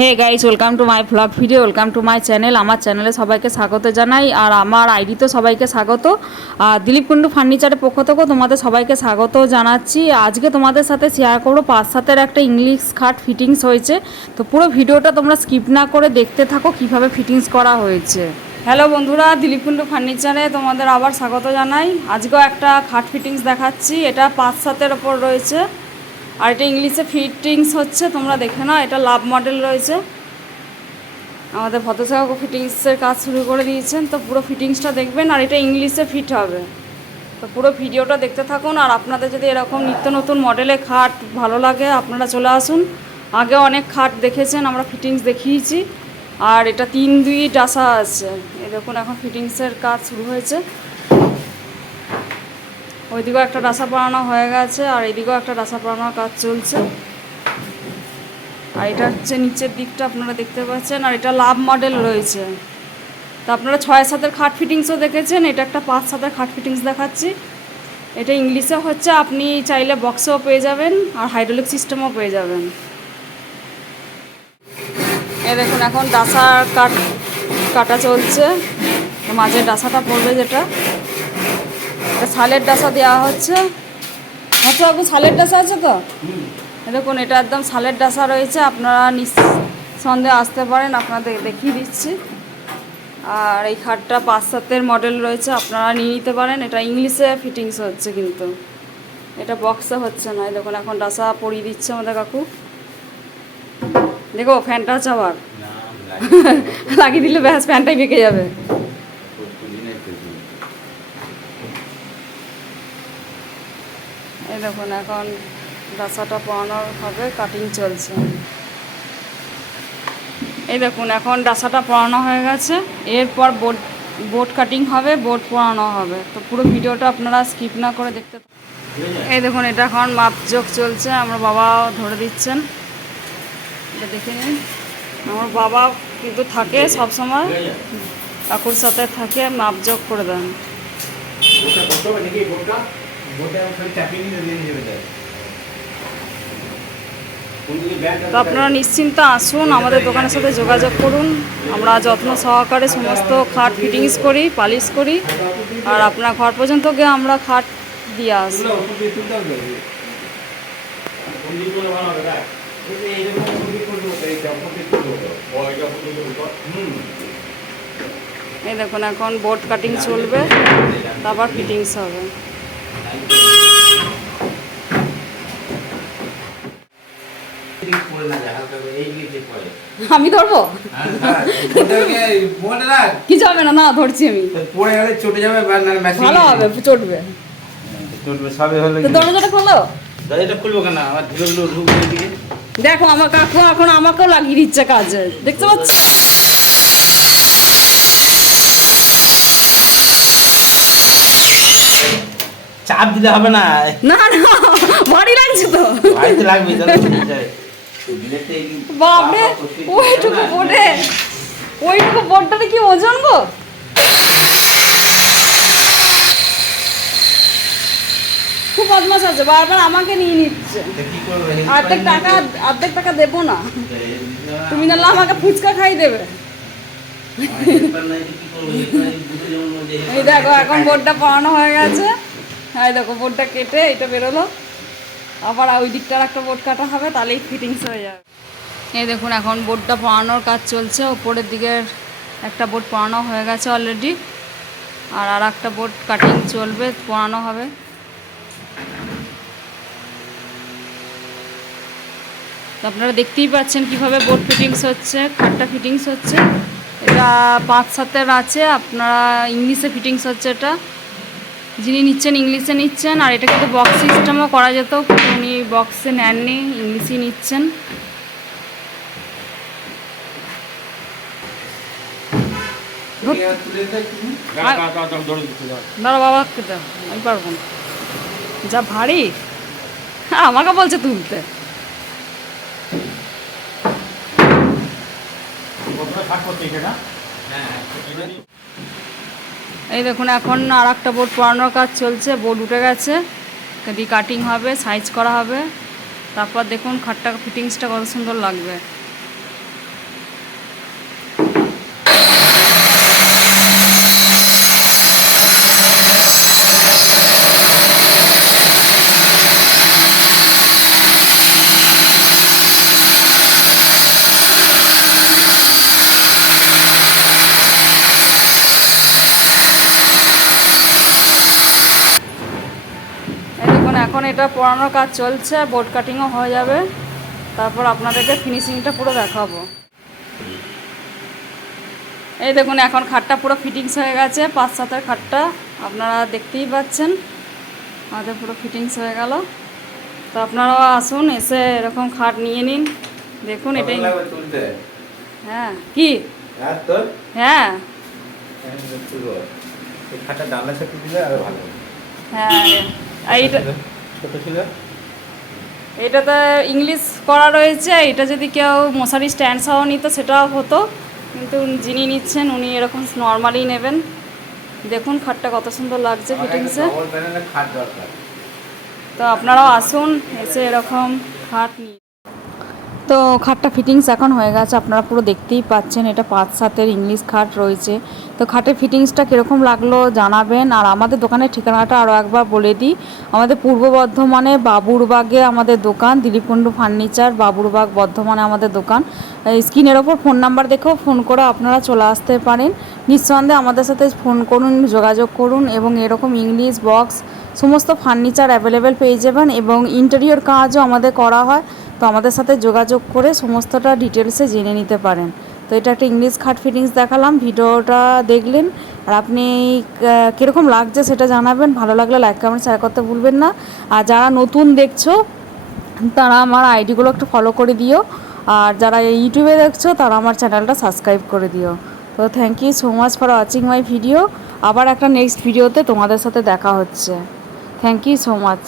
Hey guys welcome to my vlog video welcome to my channel আমার চ্যানেলে সবাইকে স্বাগত জানাই আর আমার আইডিতে সবাইকে স্বাগত। আর দিলীপ কুণ্ডু ফার্নিচারের পক্ষ থেকেও তোমাদের সবাইকে স্বাগত জানাচ্ছি। আজকে তোমাদের সাথে শেয়ার করব পাঁচ সাতের একটা ইংলিশ খাট ফিটিংস হয়েছে। তো পুরো ভিডিওটা তোমরা স্কিপ না করে দেখতে থাকো কীভাবে ফিটিংস করা হয়েছে। হ্যালো বন্ধুরা, দিলীপ কুণ্ডু ফার্নিচারে তোমাদের আবার স্বাগত জানাই। আজকেও একটা খাট ফিটিংস দেখাচ্ছি। এটা পাঁচ সাতের ওপর রয়েছে। আর এটা ইংলিশে ফিটিংস হচ্ছে, তোমরা দেখে নাও, এটা লাভ মডেল রয়েছে। আমাদের ভদ্রসাগর ফিটিংসের কাজ শুরু করে দিয়েছেন, তো পুরো ফিটিংসটা দেখবেন, আর এটা ইংলিশে ফিট হবে। তো পুরো ভিডিওটা দেখতে থাকুন, আর আপনাদের যদি এরকম নিত্য নতুন মডেলে খাট ভালো লাগে, আপনারা চলে আসুন। আগে অনেক খাট দেখেছেন, আমরা ফিটিংস দেখিয়েছি, আর এটা তিন দুই ডাসা আছে। এই দেখুন, এখন ফিটিংসের কাজ শুরু হয়েছে। ওইদিকেও একটা ডাসা পড়ানো হয়ে গেছে, আর এদিকেও একটা ডাসা পড়ানোর কাজ চলছে। আর এটা হচ্ছে নিচের দিকটা আপনারা দেখতে পাচ্ছেন, আর এটা লাভ মডেল রয়েছে। তা আপনারা ছয় সাতের খাট ফিটিংসও দেখেছেন, এটা একটা পাঁচ সাতের খাট ফিটিংস দেখাচ্ছি। এটা ইংলিশে হচ্ছে, আপনি চাইলে বক্সেও পেয়ে যাবেন, আর হাইড্রোলিক সিস্টেমও পেয়ে যাবেন। এ দেখুন, এখন ডাসার কাট কাটা চলছে। মাঝে ডাসাটা পড়বে যেটা। এটা ছালের ডাসা দেওয়া হচ্ছে। আচ্ছা বাবু ছালের ডাসা আছে তো? দেখুন এটা একদম ছালের ডাসা রয়েছে। আপনারা নিঃসন্দেহে আসতে পারেন আপনাদের দেখিয়ে দিচ্ছি। আর এই খাটটা পাঁচ সাতের মডেল রয়েছে আপনারা নিয়ে নিতে পারেন। এটা ইংলিশে ফিটিংস হচ্ছে কিন্তু। এটা বক্সে হচ্ছে না। দেখুন এখন ডাসা পরিয়ে দিচ্ছে আমাদের কাকু। দেখো ফ্যানটা আছে আবার। লাগিয়ে দিলে ব্যাস ফ্যানটাই বেঁকে যাবে। দেখুন, এখন ডাসাটা পড়ানোর হবে কাটিং চলছে। এই দেখুন, এখন ডাসাটা পড়ানো হয়ে গেছে। এরপর বোর্ড বোর্ড কাটিং হবে বোর্ড পড়ানো হবে। তো পুরো ভিডিওটা আপনারা স্কিপ না করে দেখতে এই দেখুন, এটা এখন মাপজোক চলছে, আমার বাবা ধরে দিচ্ছেন। এটা দেখে নিন। আমার বাবা কিন্তু থাকে সব সময় কাকুর সাথে থাকে, মাপজোক করে দেন। তো আপনারা নিশ্চিন্তে আসুন আমাদের দোকানের সাথে যোগাযোগ করুন। আমরা যত্ন সহকারে সমস্ত খাট ফিটিংস করি পালিশ করি। আর আপনার ঘর পর্যন্ত গিয়ে আমরা খাট দিয়ে আসি। এই দেখুন এখন বোর্ড কাটিং চলবে তারপর ফিটিংস হবে এদিকে পড়ে না যায় হালকা করে এই দিকে পড়ে আমি ধরবো? কিছু হবে না না ধরছি আমি। পড়ে গেলে চটে যাবে ভালো হবে চটবে। চটবে সবে হলে দরজাটা খোলো। এটা খুলবো কেন আমার ধীরে ধীরে ঢুকবে এদিকে দেখো আমার কাকু এখন আমাকেও লাগিয়ে দিচ্ছে কাজে। দেখতে পাচ্ছ? চাপ দিলে হবে না। না না ভারী লাগছে তো। লাগবে বাপরে ওইটুকু বোর্ডে ওইটুকু বোর্ডটাতে কি ওজন গো খুব বদমাস আছে বারবার আমাকে নিয়ে নিচ্ছে। অর্ধেক টাকা অর্ধেক টাকা দেবো না। তুমি নাহলে আমাকে ফুচকা খাই দেবে। এই দেখো এখন বোর্ডটা পড়ানো হয়ে গেছে। হ্যাঁ দেখো বোর্ডটা কেটে এটা বেরোলো। আবার ওই দিকটার একটা বোর্ড কাটা হবে, তাহলেই ফিটিংস হয়ে যাবে। এই দেখুন, এখন বোর্ডটা পড়ানোর কাজ চলছে। ওপরের দিকের একটা বোর্ড পড়ানো হয়ে গেছে অলরেডি আর আর একটা বোর্ড কাটিং চলবে, পড়ানো হবে। আপনারা দেখতেই পাচ্ছেন কীভাবে বোর্ড ফিটিংস হচ্ছে খাটটা ফিটিংস হচ্ছে। এটা পাঁচ সাতের আছে, আপনারা ইংলিশে ফিটিংস হচ্ছে এটা। যিনি নিচ্ছেন, ইংলিশে নিচ্ছেন, আর এটা কিন্তু বক্স সিস্টেমও করা যেত। বক্সে নেননি ইংলিশই নিচ্ছেন। দাঁড়া বাবা খেতে আমি পারব না। যা ভারী। হ্যাঁ আমাকে বলছে তুলতে। এই দেখুন এখন আর একটা বোর্ড পড়ানোর কাজ চলছে বোর্ড উঠে গেছে। দি কাটিং হবে সাইজ করা হবে। তারপর দেখুন খাটটা ফিটিংসটা কত সুন্দর লাগবে। এটা পড়ানোর কাজ চলছে বোর্ড কাটিংও হয়ে যাবে। তারপর আপনাদেরকে ফিনিশিংটা পুরো দেখাবো। এই দেখুন এখন খাটটা পুরো ফিটিংস হয়ে গেছে পাঁচ সাতের খাটটা আপনারা দেখতেই পাচ্ছেন। আমাদের পুরো ফিটিংস হয়ে গেল। তো আপনারাও আসুন এসে এরকম খাট নিয়ে নিন। দেখুন এটাই হ্যাঁ কি? হ্যাঁ তোর? হ্যাঁ আরও ছোট ছিল? এটাতে ইংলিশ করা রয়েছে এটা যদি কেউ মশারি স্ট্যান্ড সহ নিত সেটাও হতো। কিন্তু যিনি নিচ্ছেন উনি এরকম নর্মালি নেবেন। দেখুন খাটটা কত সুন্দর লাগছে ফিটিংসে তো আপনারাও আসুন এসে এরকম খাট নিয়ে তো খাটটা ফিটিংস এখন হয়ে গেছে, আপনারা পুরো দেখতেই পাচ্ছেন, এটা পাঁচ সাতের ইংলিশ খাট রয়েছে। তো খাটের ফিটিংসটা কীরকম লাগল জানাবেন, আর আমাদের দোকানের ঠিকানাটা আরও একবার বলে দিই। আমাদের পূর্ব বর্ধমানে বাবুরবাগে আমাদের দোকান দিলীপ কুণ্ডু ফার্নিচার, বাবুরবাগ বর্ধমানে আমাদের দোকান। স্ক্রিনের ওপর ফোন নাম্বার দেখেও ফোন করে আপনারা চলে আসতে পারেন। নিঃসন্দেহে আমাদের সাথে ফোন করুন, যোগাযোগ করুন, এবং এরকম ইংলিশ বক্স সমস্ত ফার্নিচার অ্যাভেলেবেল পেয়ে যাবেন, এবং ইন্টেরিয়র কাজও আমাদের করা হয়। তো আমাদের সাথে যোগাযোগ করে সমস্তটা ডিটেলসে জেনে নিতে পারেন। তো এটা একটা ইংলিশ খাট ফিটিংস দেখালাম, ভিডিওটা দেখলেন। আর আপনি কীরকম লাগছে সেটা জানাবেন। ভালো লাগলে লাইক কমেন্ট শেয়ার করতে ভুলবেন না। আর যারা নতুন দেখছ, তারা আমার আইডিগুলো একটু ফলো করে দিও। আর যারা ইউটিউবে দেখছ, তারা আমার চ্যানেলটা সাবস্ক্রাইব করে দিও। তো thank you so much for watching my video আবার একটা নেক্সট ভিডিওতে তোমাদের সাথে দেখা হচ্ছে। Thank you so much